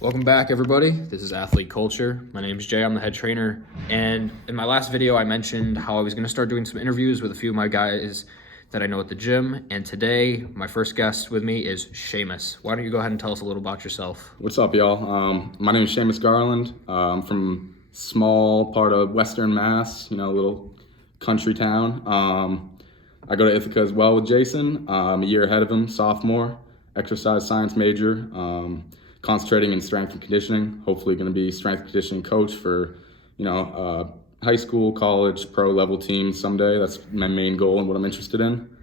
Welcome back, everybody. This is Athlete Culture. My name is Jay. I'm the head trainer. And in my last video, I mentioned how I was going to start doing some interviews with a few of my guys that I know at the gym. And today, my first guest with me is Seamus. Why don't you go ahead and tell us a little about yourself? What's up, y'all? My name is Seamus Garland. I'm from small part of Western Mass, a little country town. I go to Ithaca as well with Jason. I'm a year ahead of him, sophomore, exercise science major. Concentrating in strength and conditioning, hopefully going to be strength and conditioning coach for, high school, college, pro level teams someday. That's my main goal and what I'm interested in.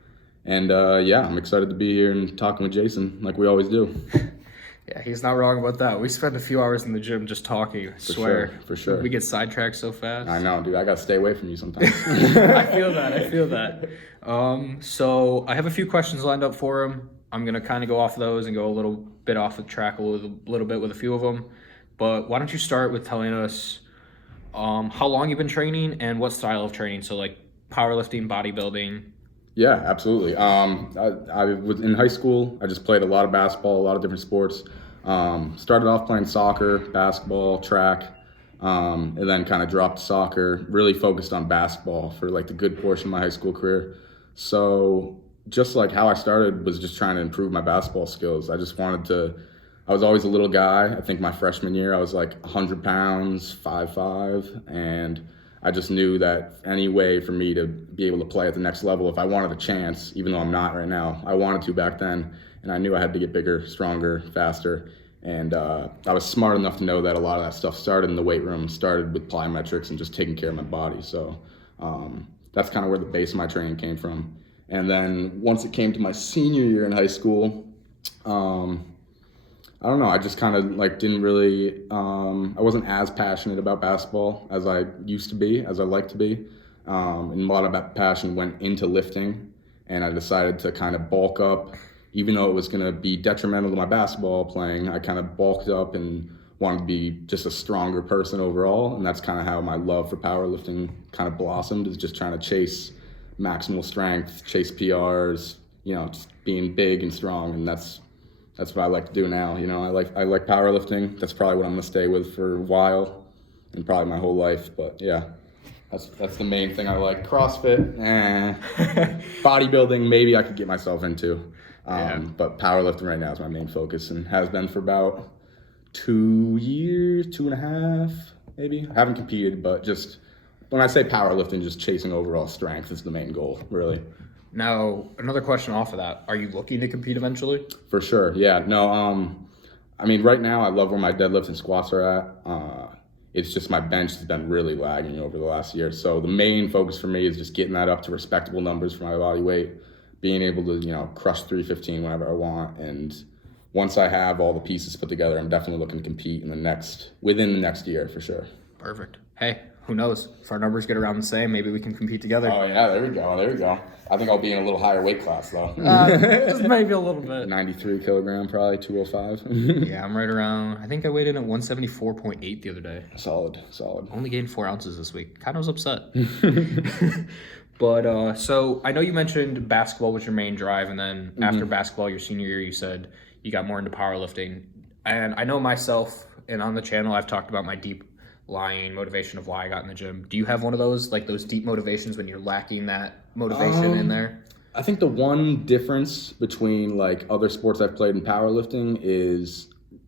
And I'm excited to be here and talking with Jason like we always do. Yeah, he's not wrong about that. We spend a few hours in the gym just talking, I swear. For sure. We get sidetracked so fast. I know, dude. I got to stay away from you sometimes. I feel that. So I have a few questions lined up for him. I'm going to kind of go off of those and go a little bit off the track a little bit with a few of them. But why don't you start with telling us how long you've been training and what style of training? So like powerlifting, bodybuilding. Yeah, absolutely. I was in high school. I just played a lot of basketball, a lot of different sports. Started off playing soccer, basketball, track, and then kind of dropped soccer, really focused on basketball for like the good portion of my high school career. So just like how I started was just trying to improve my basketball skills. I was always a little guy. I think my freshman year, I was like 100 pounds, 5'5", and I just knew that any way for me to be able to play at the next level, if I wanted a chance, even though I'm not right now, I wanted to back then, and I knew I had to get bigger, stronger, faster, and I was smart enough to know that a lot of that stuff started in the weight room, started with plyometrics and just taking care of my body. So that's kind of where the base of my training came from. And then once it came to my senior year in high school, I don't know, I just kind of like didn't really, I wasn't as passionate about basketball as I used to be, as I like to be. And a lot of that passion went into lifting, and I decided to kind of bulk up. Even though it was going to be detrimental to my basketball playing, I kind of bulked up and wanted to be just a stronger person overall. And that's kind of how my love for powerlifting kind of blossomed, is just trying to chase maximal strength, chase PRs, just being big and strong. And that's what I like to do now. I like powerlifting. That's probably what I'm gonna stay with for a while and probably my whole life. But yeah, that's the main thing I like. CrossFit, bodybuilding, maybe I could get myself into. But powerlifting right now is my main focus and has been for about 2 years, 2.5, maybe. I haven't competed, but just when I say powerlifting, just chasing overall strength is the main goal, really. Now, another question off of that. Are you looking to compete eventually? For sure, yeah. No, right now I love where my deadlifts and squats are at. It's just my bench has been really lagging over the last year. So the main focus for me is just getting that up to respectable numbers for my body weight, being able to, crush 315 whenever I want. And once I have all the pieces put together, I'm definitely looking to compete within the next year for sure. Perfect. Hey, who knows? If our numbers get around the same, maybe we can compete together. Oh, yeah, there we go. I think I'll be in a little higher weight class, though. Just maybe a little bit. 93 kilogram, probably 205. Yeah, I'm right around, I think I weighed in at 174.8 the other day. Solid. Only gained 4 ounces this week. Kind of was upset. But, so I know you mentioned basketball was your main drive, and then after basketball, your senior year, you said you got more into powerlifting. And I know myself, and on the channel, I've talked about my deep lying motivation of why I got in the gym. Do you have one of those, like those deep motivations when you're lacking that motivation in there? I think the one difference between like other sports I've played in powerlifting is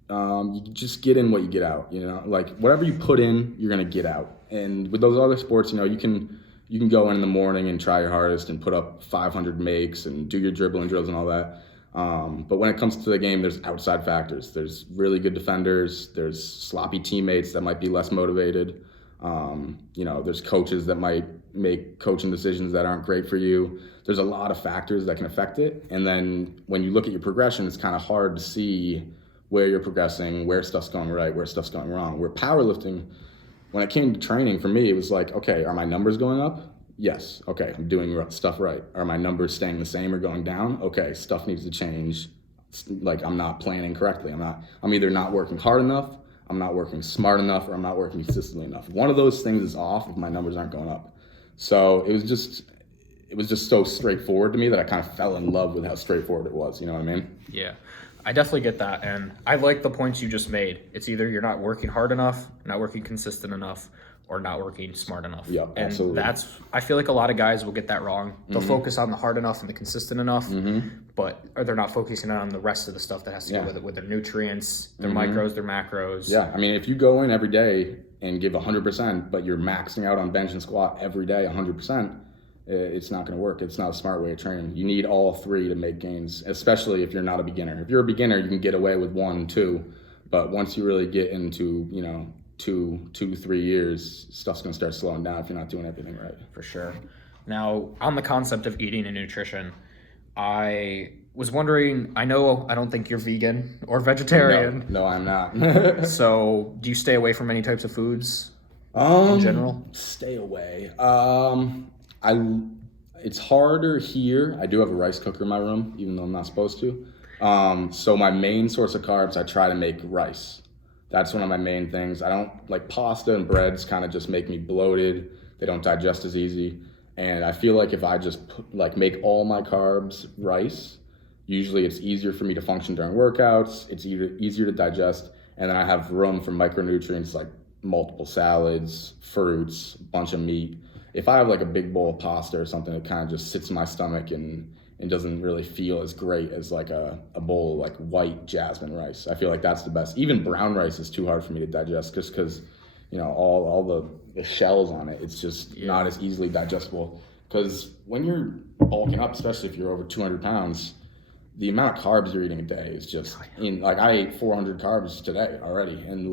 you just get in what you get out. Like whatever you put in, you're gonna get out. And with those other sports, you can go in the morning and try your hardest and put up 500 makes and do your dribbling drills and all that. But when it comes to the game, there's outside factors. There's really good defenders. There's sloppy teammates that might be less motivated. There's coaches that might make coaching decisions that aren't great for you. There's a lot of factors that can affect it. And then when you look at your progression, it's kind of hard to see where you're progressing, where stuff's going right, where stuff's going wrong. Where powerlifting, when it came to training, for me, it was like, okay, are my numbers going up? Yes. Okay, I'm doing stuff right. Are my numbers staying the same or going down? Okay, stuff needs to change. Like I'm not planning correctly. I'm either not working hard enough, I'm not working smart enough, or I'm not working consistently enough. One of those things is off if my numbers aren't going up. So it was just so straightforward to me that I kind of fell in love with how straightforward it was. You know what I mean? Yeah. I definitely get that, and I like the points you just made. It's either you're not working hard enough, not working consistent enough, or not working smart enough. Yeah, and absolutely. I feel like a lot of guys will get that wrong. They'll focus on the hard enough and the consistent enough, but or they're not focusing on the rest of the stuff that has to do with it, with their nutrients, their micros, their macros. Yeah, I mean, if you go in every day and give 100%, but you're maxing out on bench and squat every day 100%, it's not going to work. It's not a smart way of training. You need all three to make gains, especially if you're not a beginner. If you're a beginner, you can get away with 1, 2, but once you really get into, 2, 3 years, stuff's going to start slowing down if you're not doing everything right. For sure. Now, on the concept of eating and nutrition, I was wondering, I don't think you're vegan or vegetarian. No, I'm not. So do you stay away from any types of foods in general? Stay away. It's harder here. I do have a rice cooker in my room, even though I'm not supposed to. So my main source of carbs, I try to make rice. That's one of my main things. I don't like pasta and breads kind of just make me bloated. They don't digest as easy. And I feel like if I just make all my carbs rice, usually it's easier for me to function during workouts. It's easier to digest. And then I have room for micronutrients like multiple salads, fruits, a bunch of meat. If I have like a big bowl of pasta or something, it kind of just sits in my stomach and doesn't really feel as great as like a bowl of like white jasmine rice. I feel like that's the best. Even brown rice is too hard for me to digest just because, all the shells on it, it's just not as easily digestible. Because when you're bulking up, especially if you're over 200 pounds, the amount of carbs you're eating a day is just I ate 400 carbs today already. And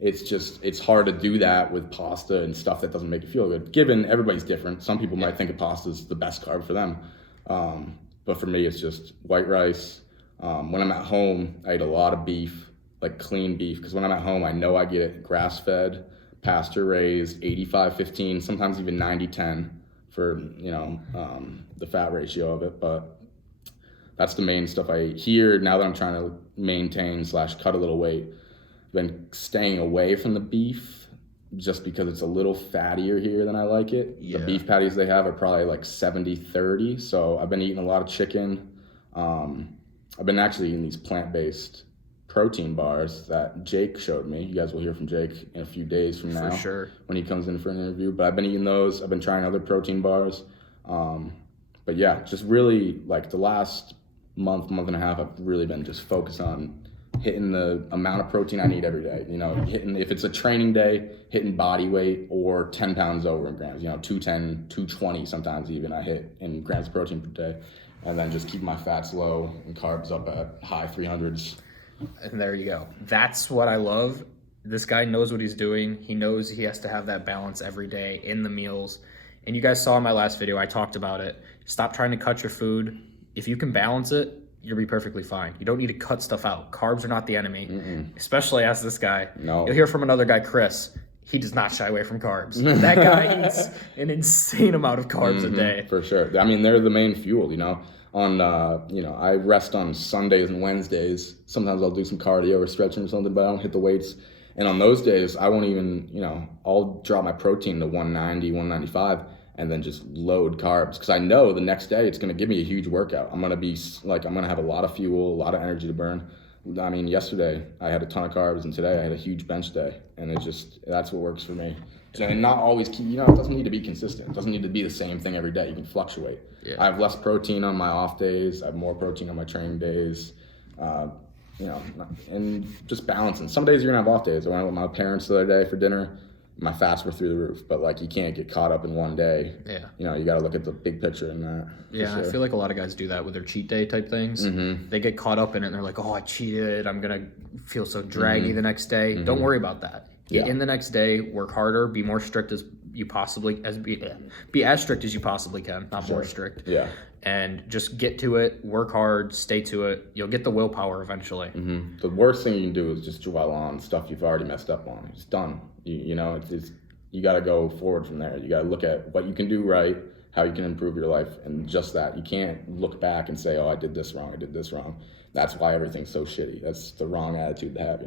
it's hard to do that with pasta and stuff that doesn't make you feel good. Given everybody's different. Some people might think of pasta is the best carb for them. But for me, it's just white rice. When I'm at home, I eat a lot of beef, like clean beef. Because when I'm at home, I know I get grass-fed, pasture-raised, 85-15, sometimes even 90-10 for, the fat ratio of it. But that's the main stuff I eat. Here, now that I'm trying to maintain / cut a little weight, I've been staying away from the beef just because it's a little fattier here than I like it. Yeah. The beef patties they have are probably like 70-30. So I've been eating a lot of chicken. I've been actually eating these plant-based protein bars that Jake showed me. You guys will hear from Jake in a few days from now. For sure. When he comes in for an interview. But I've been eating those. I've been trying other protein bars. But yeah, just really like the last month and a half, I've really been just focused on hitting the amount of protein I need every day. Hitting, if it's a training day, hitting body weight or 10 pounds over in grams, 210, 220 sometimes even I hit in grams of protein per day. And then just keep my fats low and carbs up at high 300s. And there you go. That's what I love. This guy knows what he's doing. He knows he has to have that balance every day in the meals. And you guys saw in my last video, I talked about it. Stop trying to cut your food. If you can balance it, you'll be perfectly fine. You don't need to cut stuff out. Carbs are not the enemy, especially as this guy. No. You'll hear from another guy, Chris. He does not shy away from carbs. That guy eats an insane amount of carbs a day. For sure. I mean, they're the main fuel, I rest on Sundays and Wednesdays. Sometimes I'll do some cardio or stretching or something, but I don't hit the weights. And on those days, I won't even, I'll drop my protein to 190, 195. And then just load carbs because I know the next day it's going to give me a huge workout. I'm going to have a lot of fuel, a lot of energy to burn. I mean, yesterday I had a ton of carbs and today I had a huge bench day, and that's what works for me. So, and not always, it doesn't need to be consistent. It doesn't need to be the same thing every day. You can fluctuate. Yeah. I have less protein on my off days. I have more protein on my training days. And just balancing. Some days you're going to have off days. I went with my parents the other day for dinner. My fats were through the roof, but you can't get caught up in one day. Yeah. You got to look at the big picture in that. Yeah, sure. I feel like a lot of guys do that with their cheat day type things. They get caught up in it and they're like, oh, I cheated. I'm going to feel so draggy the next day. Don't worry about that. Get in the next day, work harder, be more strict as you possibly, be as strict as you possibly can, not more strict. Yeah. And just get to it, work hard, stay to it. You'll get the willpower eventually. The worst thing you can do is just dwell on stuff you've already messed up on. It's done. You got to go forward from there. You got to look at what you can do right, how you can improve your life, and just that. You can't look back and say, oh, I did this wrong. That's why everything's so shitty. That's the wrong attitude to have,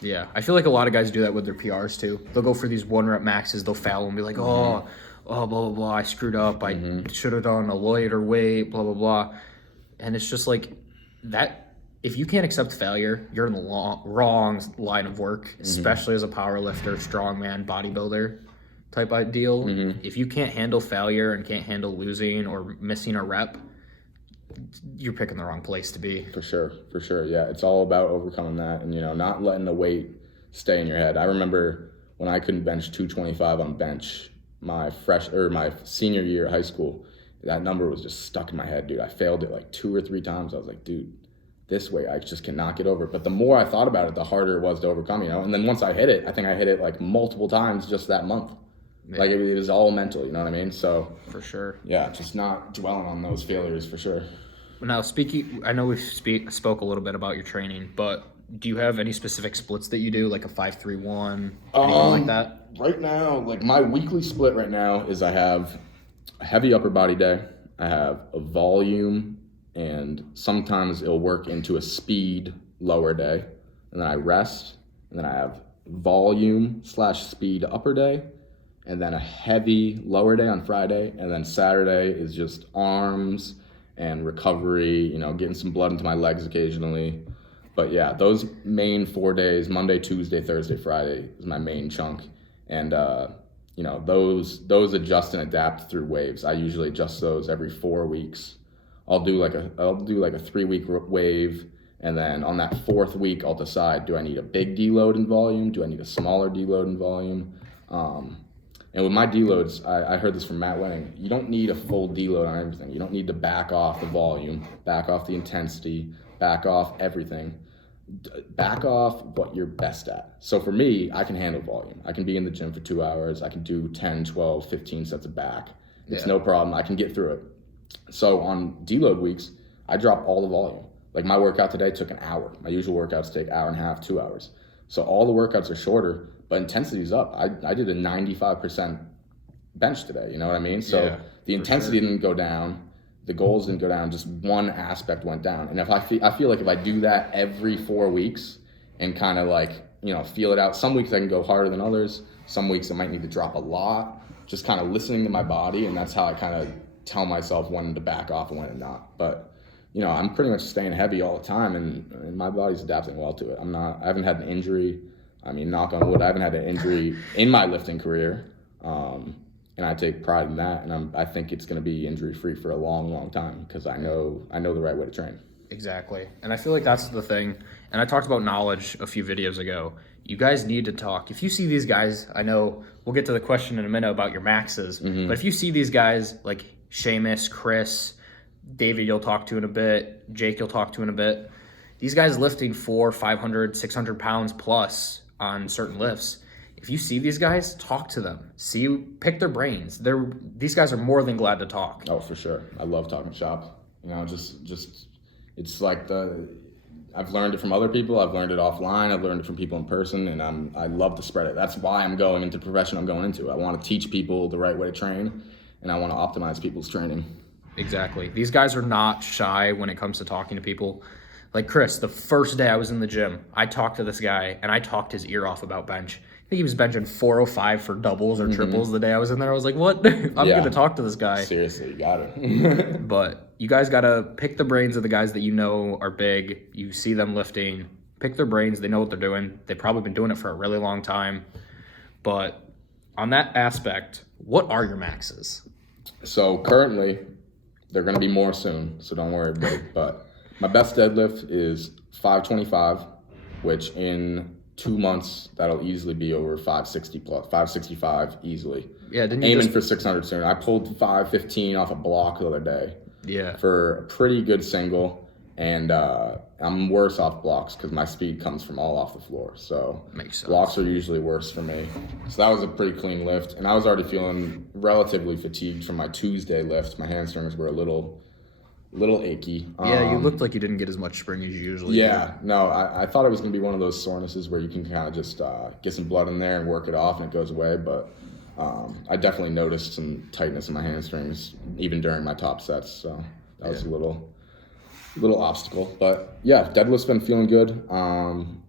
Yeah, I feel like a lot of guys do that with their PRs too. They'll go for these 1 rep maxes, they'll foul and be like, oh, blah, blah, blah, I screwed up. I should have done a lighter weight, blah, blah, blah. And it's just like that if you can't accept failure, you're in the wrong line of work, especially as a power lifter, strongman, bodybuilder type of deal. If you can't handle failure and can't handle losing or missing a rep, you're picking the wrong place to be. For sure. Yeah, it's all about overcoming that and, not letting the weight stay in your head. I remember when I couldn't bench 225 on bench my senior year of high school, that number was just stuck in my head, dude. I failed it like 2 or 3 times. I was like, dude, this way I just cannot get over it. But the more I thought about it, the harder it was to overcome, And then once I hit it, I think I hit it like multiple times just that month. Yeah. Like it was all mental, you know what I mean? So for sure. Yeah, just not dwelling on those failures for sure. Now, I know we spoke a little bit about your training, but do you have any specific splits that you do, like a 5-3-1, anything like that? Right now, like my weekly split right now is I have a heavy upper body day, I have a volume, and sometimes it'll work into a speed lower day, and then I rest, and then I have volume/speed upper day, and then a heavy lower day on Friday, and then Saturday is just arms and recovery, getting some blood into my legs occasionally. But yeah, those main 4 days, Monday, Tuesday, Thursday, Friday, is my main chunk. And, those adjust and adapt through waves. I usually adjust those every 4 weeks. I'll do like a 3-week wave. And then on that 4th week, I'll decide, do I need a big deload in volume? Do I need a smaller deload in volume? And with my deloads, I heard this from Matt Wenning, you don't need a full deload on everything. You don't need to back off the volume, back off the intensity, back off everything. Back off what you're best at. So for me, I can handle volume. I can be in the gym for 2 hours. I can do 10, 12, 15 sets of back. It's no problem. I can get through it. So on deload weeks, I drop all the volume. Like my workout today took an hour. My usual workouts take 1.5 hours, 2 hours. So all the workouts are shorter, but intensity's up. I did a 95% bench today, you know what I mean? So the intensity didn't go down, the goals didn't go down, just one aspect went down. And if I feel like if I do that every 4 weeks and kind of like, feel it out, some weeks I can go harder than others, some weeks I might need to drop a lot, just kind of listening to my body, and that's how I kind of tell myself when to back off and when to not. But I'm pretty much staying heavy all the time, and my body's adapting well to it. I haven't had an injury. I mean, knock on wood, I haven't had an injury in my lifting career, and I take pride in that. And I think it's going to be injury-free for a long, long time because I know the right way to train. Exactly, and I feel like that's the thing. And I talked about knowledge a few videos ago. You guys need to talk. If you see these guys, I know we'll get to the question in a minute about your maxes, but if you see these guys like Seamus, Chris, David you'll talk to in a bit, Jake you'll talk to in a bit, these guys lifting 400, 500, 600 pounds plus on certain lifts. If you see these guys, talk to them. Pick their brains. These guys are more than glad to talk. Oh, for sure. I love talking shop. Just it's like I've learned it from other people. I've learned it offline. I've learned it from people in person, and I love to spread it. That's why I'm going into the profession I'm going into. I want to teach people the right way to train, and I want to optimize people's training. Exactly. These guys are not shy when it comes to talking to people. Like Chris, the first day I was in the gym, I talked to this guy, and I talked his ear off about bench. I think he was benching 405 for doubles or triples the day I was in there. I was like, what? I'm going to talk to this guy. Seriously, you got it. But you guys got to pick the brains of the guys that you know are big. You see them lifting. Pick their brains. They know what they're doing. They've probably been doing it for a really long time. But on that aspect, what are your maxes? So currently, they're going to be more soon, so don't worry about it. But my best deadlift is 525, which in 2 months, that'll easily be over 560 plus, 565 easily. Yeah, didn't you aiming for 600 soon. I pulled 515 off a block the other day. Yeah. For a pretty good single, and I'm worse off blocks because my speed comes from all off the floor. So makes sense. Blocks are usually worse for me. So that was a pretty clean lift, and I was already feeling relatively fatigued from my Tuesday lift. My hamstrings were a little achy. Yeah, you looked like you didn't get as much spring as you usually do. Yeah, no, I thought it was going to be one of those sorenesses where you can kind of just get some blood in there and work it off and it goes away, but I definitely noticed some tightness in my hamstrings even during my top sets, so that was a little obstacle. But yeah, deadlift's been feeling good. And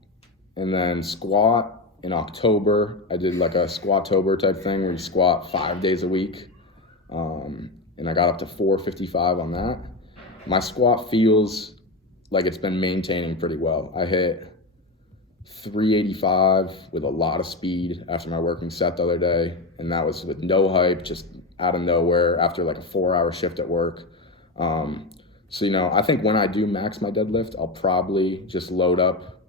then squat in October, I did like a squat-tober type thing where you squat 5 days a week, and I got up to 455 on that. My squat feels like it's been maintaining pretty well. I hit 385 with a lot of speed after my working set the other day, and that was with no hype, just out of nowhere after like a 4-hour shift at work. So, I think when I do max my deadlift, I'll probably just load up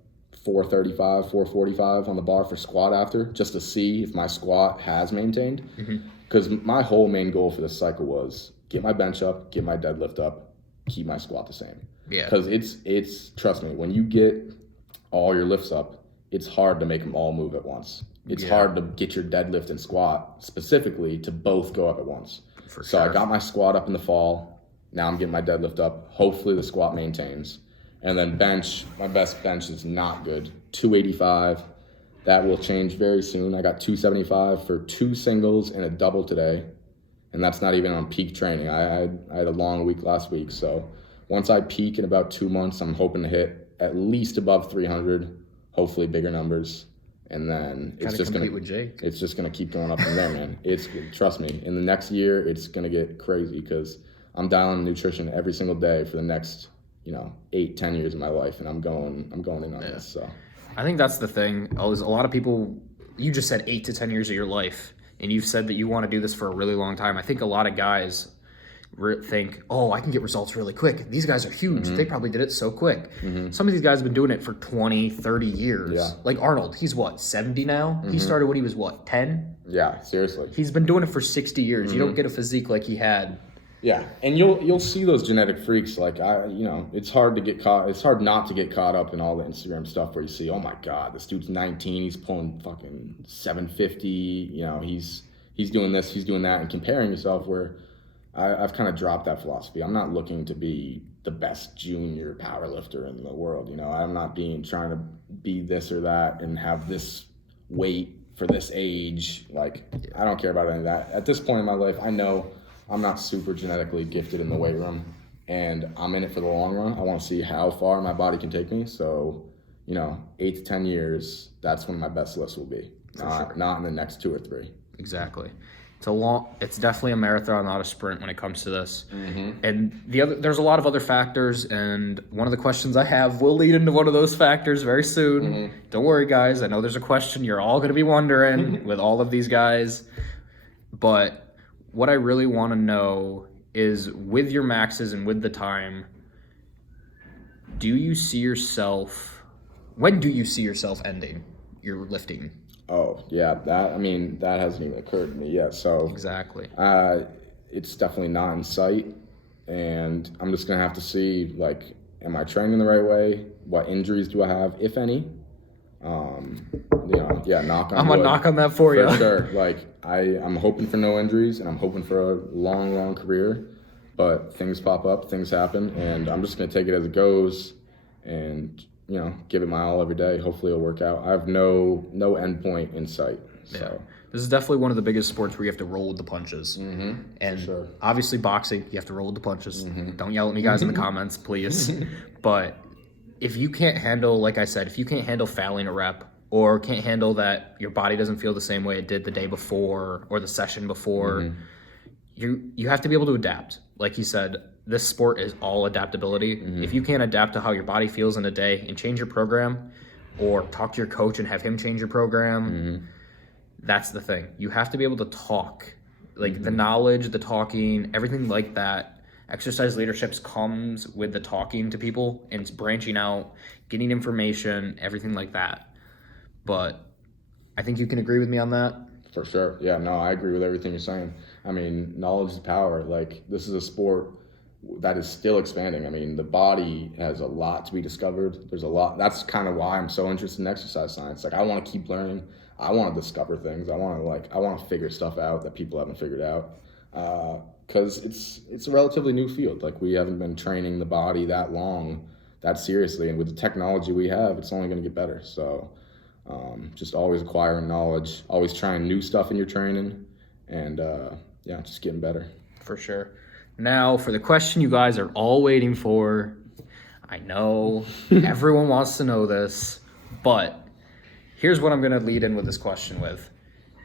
435, 445 on the bar for squat after, just to see if my squat has maintained. Because my whole main goal for this cycle was get my bench up, get my deadlift up, keep my squat the same. Yeah. Because it's trust me, when you get all your lifts up, it's hard to make them all move at once. It's hard to get your deadlift and squat specifically to both go up at once. So I got my squat up in the fall. Now I'm getting my deadlift up. Hopefully the squat maintains. And then bench, my best bench is not good. 285. That will change very soon. I got 275 for 2 singles and a double today. And that's not even on peak training. I had a long week last week. So once I peak in about 2 months, I'm hoping to hit at least above 300, hopefully bigger numbers. And then it's just gonna keep going up from there, man. Trust me, in the next year it's gonna get crazy because I'm dialing nutrition every single day for the next 8-10 years of my life, and I'm going in on this. So I think that's the thing. A lot of people, you just said 8 to 10 years of your life, and you've said that you want to do this for a really long time. I think a lot of guys think, oh, I can get results really quick. These guys are huge. They probably did it so quick. Some of these guys have been doing it for 20, 30 years. Yeah. Like Arnold, he's what, 70 now? He started when he was what, 10? Yeah, seriously. He's been doing it for 60 years. You don't get a physique like he had. Yeah, and you'll see those genetic freaks. Like it's hard to get caught. It's hard not to get caught up in all the Instagram stuff where you see, oh my God, this dude's 19, he's pulling fucking 750. He's doing this, he's doing that, and comparing yourself. Where I've kind of dropped that philosophy. I'm not looking to be the best junior power lifter in the world. I'm not trying to be this or that and have this weight for this age. I don't care about any of that. At this point in my life, I know I'm not super genetically gifted in the weight room, and I'm in it for the long run. I want to see how far my body can take me. So, 8 to 10 years, that's when my best lifts will be. Not in the next 2 or 3. Exactly. It's definitely a marathon, not a sprint when it comes to this. And there's a lot of other factors, and one of the questions I have will lead into one of those factors very soon. Don't worry, guys. I know there's a question you're all going to be wondering with all of these guys, but what I really want to know is, with your maxes and with the time, when do you see yourself ending your lifting? Oh, yeah, that hasn't even occurred to me yet. So exactly. It's definitely not in sight, and I'm just going to have to see, am I training the right way? What injuries do I have, if any? Knock on wood. I'm going to knock on that for you. For sure. I'm hoping for no injuries, and I'm hoping for a long, long career, but things pop up, things happen, and I'm just going to take it as it goes and, give it my all every day. Hopefully it'll work out. I have no end point in sight. So. Yeah. This is definitely one of the biggest sports where you have to roll with the punches. And obviously boxing, you have to roll with the punches. Don't yell at me, guys, in the comments, please. But if you can't handle, like I said, if you can't handle fouling a rep, or can't handle that your body doesn't feel the same way it did the day before or the session before, you have to be able to adapt. Like you said, this sport is all adaptability. If you can't adapt to how your body feels in a day and change your program, or talk to your coach and have him change your program, that's the thing. You have to be able to talk. The knowledge, the talking, everything like that. Exercise leadership comes with the talking to people and it's branching out, getting information, everything like that. But I think you can agree with me on that. For sure. Yeah, no, I agree with everything you're saying. Knowledge is power. This is a sport that is still expanding. The body has a lot to be discovered. There's a lot. That's kind of why I'm so interested in exercise science. I want to keep learning. I want to discover things. I want to figure stuff out that people haven't figured out. Because it's a relatively new field. We haven't been training the body that long, that seriously. And with the technology we have, it's only going to get better. So just always acquiring knowledge, always trying new stuff in your training, and just getting better. For sure. Now, for the question you guys are all waiting for, I know everyone wants to know this, but here's what I'm going to lead in with this question with.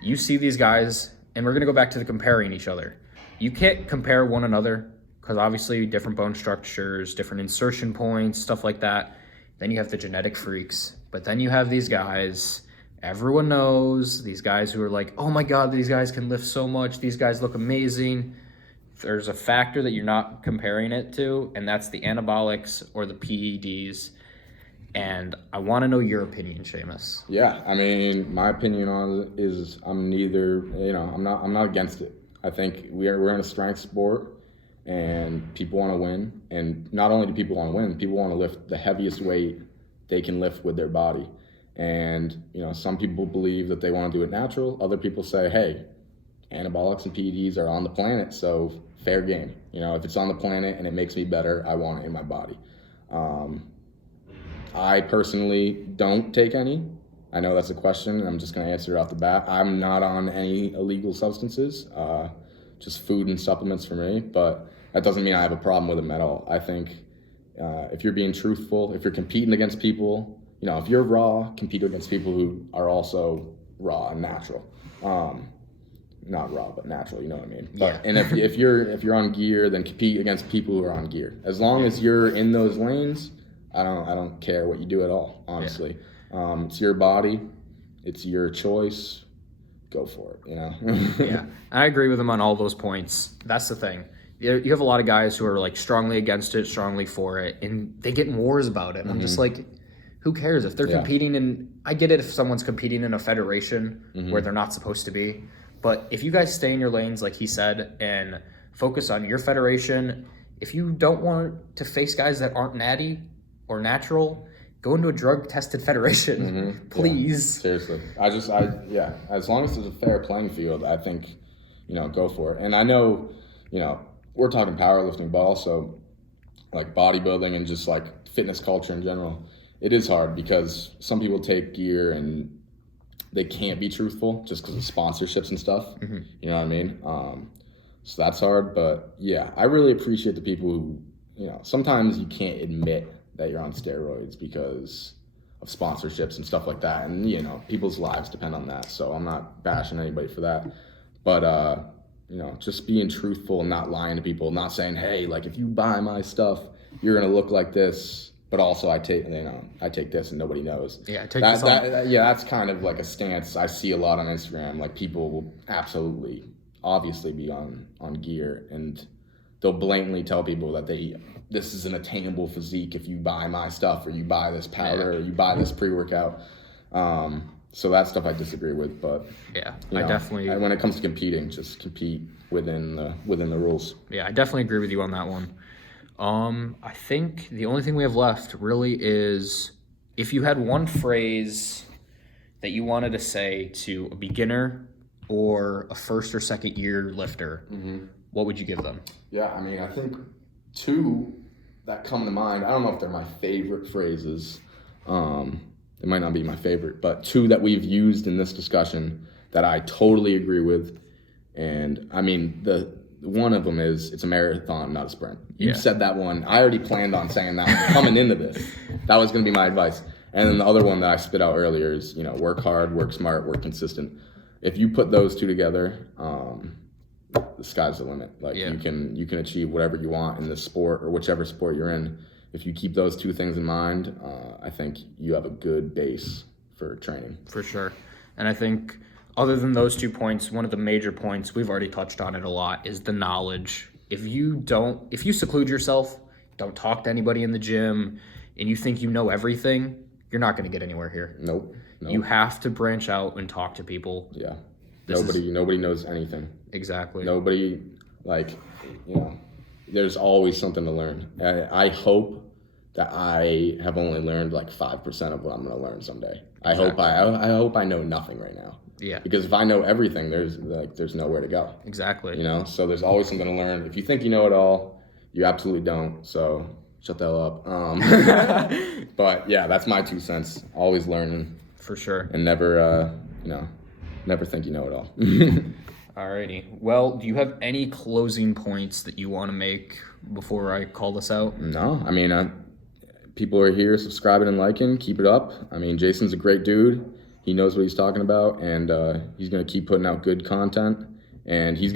You see these guys, and we're going to go back to the comparing each other. You can't compare one another because obviously different bone structures, different insertion points, stuff like that. Then you have the genetic freaks, but then you have these guys, everyone knows, these guys who are like, oh my God, these guys can lift so much, these guys look amazing. There's a factor that you're not comparing it to, and that's the anabolics or the PEDs. And I want to know your opinion, Seamus. Yeah, I mean, my opinion on it is I'm neither, I'm not against it. I think we're in a strength sport, and people want to win. And not only do people want to win, people want to lift the heaviest weight they can lift with their body. And some people believe that they want to do it natural. Other people say, hey, anabolics and PEDs are on the planet, so fair game. If it's on the planet and it makes me better, I want it in my body. I personally don't take any. I know that's a question, and I'm just going to answer it off the bat. I'm not on any illegal substances, just food and supplements for me, but that doesn't mean I have a problem with them at all. I think if you're being truthful, if you're competing against people, if you're raw, compete against people who are also raw and natural. Not raw, but natural, you know what I mean? But, yeah. And if you're on gear, then compete against people who are on gear. As long as you're in those lanes, I don't care what you do at all, honestly. Yeah. It's your body, it's your choice. Go for it, Yeah, I agree with him on all those points. That's the thing. You have a lot of guys who are like strongly against it, strongly for it, and they get in wars about it. And I'm just like, who cares if they're competing in? I get it if someone's competing in a federation where they're not supposed to be, but if you guys stay in your lanes, like he said, and focus on your federation, if you don't want to face guys that aren't natty or natural, go into a drug-tested federation, please. Yeah, seriously. As long as there's a fair playing field, I think, go for it. And I know, we're talking powerlifting, but also like bodybuilding and just like fitness culture in general. It is hard because some people take gear and they can't be truthful just because of sponsorships and stuff. You know what I mean? So that's hard, but yeah, I really appreciate the people who, sometimes you can't admit that you're on steroids because of sponsorships and stuff like that. And, people's lives depend on that. So I'm not bashing anybody for that. But, just being truthful and not lying to people, not saying, hey, like if you buy my stuff, you're going to look like this. But also I take this and nobody knows. Yeah, take this that's kind of like a stance I see a lot on Instagram. Like people will obviously be on gear, and they'll blatantly tell people that this is an attainable physique if you buy my stuff or you buy this powder or you buy this pre-workout. So that stuff I disagree with, but I definitely. When it comes to competing, just compete within the rules. Yeah, I definitely agree with you on that one. I think the only thing we have left really is if you had one phrase that you wanted to say to a beginner or a first or second year lifter, what would you give them? Yeah, I mean, I think two that come to mind. I don't know if they're my favorite phrases. They might not be my favorite, but two that we've used in this discussion that I totally agree with. And I mean, one of them is it's a marathon, not a sprint. You said that one. I already planned on saying that one coming into this. That was going to be my advice. And then the other one that I spit out earlier is, work hard, work smart, work consistent. If you put those two together, the sky's the limit. Like you can achieve whatever you want in this sport or whichever sport you're in. If you keep those two things in mind, I think you have a good base for training. For sure. And I think other than those 2 points, one of the major points, we've already touched on it a lot, is the knowledge. If you seclude yourself, don't talk to anybody in the gym, and you think you know everything, you're not going to get anywhere here. Nope. You have to branch out and talk to people. Yeah. Nobody knows anything. Exactly. Nobody, there's always something to learn. I hope that I have only learned 5% of what I'm going to learn someday. Exactly. I hope I know nothing right now. Yeah. Because if I know everything, there's nowhere to go. Exactly. So there's always something to learn. If you think you know it all, you absolutely don't. So shut the hell up. But yeah, that's my 2 cents. Always learning. For sure. And never think you know it all. Alrighty. Well, do you have any closing points that you want to make before I call this out? No. I mean, people are here subscribing and liking. Keep it up. I mean, Jason's a great dude. He knows what he's talking about, and he's going to keep putting out good content. And he's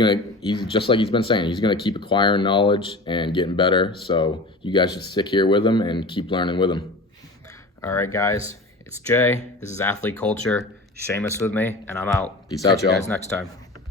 just like he's been saying, he's gonna keep acquiring knowledge and getting better. So you guys should stick here with him and keep learning with him. All right, guys. It's Jay. This is Athlete Culture. Seamus with me, and I'm out. Peace Catch out, you y'all. guys next time.